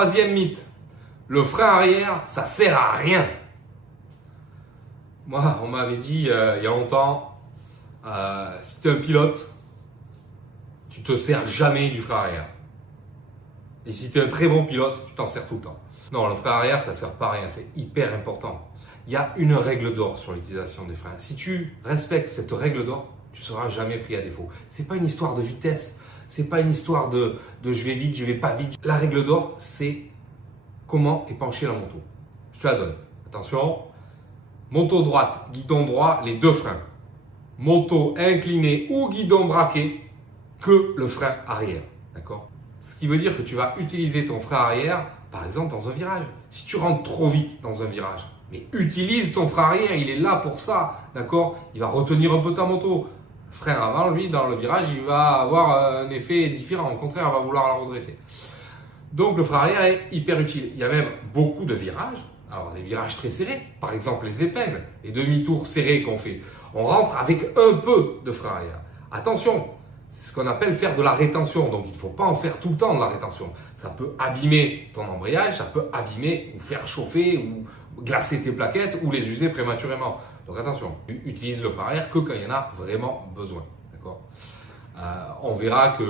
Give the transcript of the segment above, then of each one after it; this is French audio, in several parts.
Troisième mythe, le frein arrière, ça sert à rien. Moi, on m'avait dit il y a longtemps, si tu es un pilote, tu te sers jamais du frein arrière. Et si tu es un très bon pilote, tu t'en sers tout le temps. Non, le frein arrière, ça ne sert pas à rien, c'est hyper important. Il y a une règle d'or sur l'utilisation des freins. Si tu respectes cette règle d'or, tu ne seras jamais pris à défaut. Ce n'est pas une histoire de vitesse, ce n'est pas une histoire de je vais vite, je vais pas vite. La règle d'or, c'est comment épancher la moto. Je te la donne. Attention, moto droite, guidon droit, les deux freins. Moto inclinée ou guidon braqué, que le frein arrière. D'accord ? Ce qui veut dire que tu vas utiliser ton frein arrière, par exemple, dans un virage. Si tu rentres trop vite dans un virage, mais utilise ton frein arrière, il est là pour ça. D'accord ? Il va retenir un peu ta moto. Le frein avant, lui, dans le virage, il va avoir un effet différent. Au contraire, il va vouloir la redresser. Donc, le frein arrière est hyper utile. Il y a même beaucoup de virages. Alors, des virages très serrés, par exemple les épingles, les demi-tours serrés qu'on fait. On rentre avec un peu de frein arrière. Attention, c'est ce qu'on appelle faire de la rétention. Donc, il ne faut pas en faire tout le temps de la rétention. Ça peut abîmer ton embrayage, ça peut abîmer ou faire chauffer ou glacer tes plaquettes ou les user prématurément. Donc, attention, utilise le frein arrière que quand il y en a vraiment besoin. D'accord ? On verra que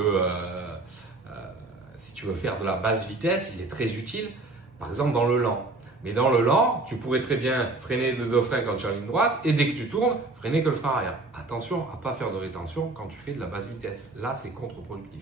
si tu veux faire de la basse vitesse, il est très utile, par exemple dans le lent. Mais dans le lent, tu pourrais très bien freiner de deux freins quand tu es en ligne droite et dès que tu tournes, freiner que le frein arrière. Attention à ne pas faire de rétention quand tu fais de la basse vitesse. Là, c'est contre-productif.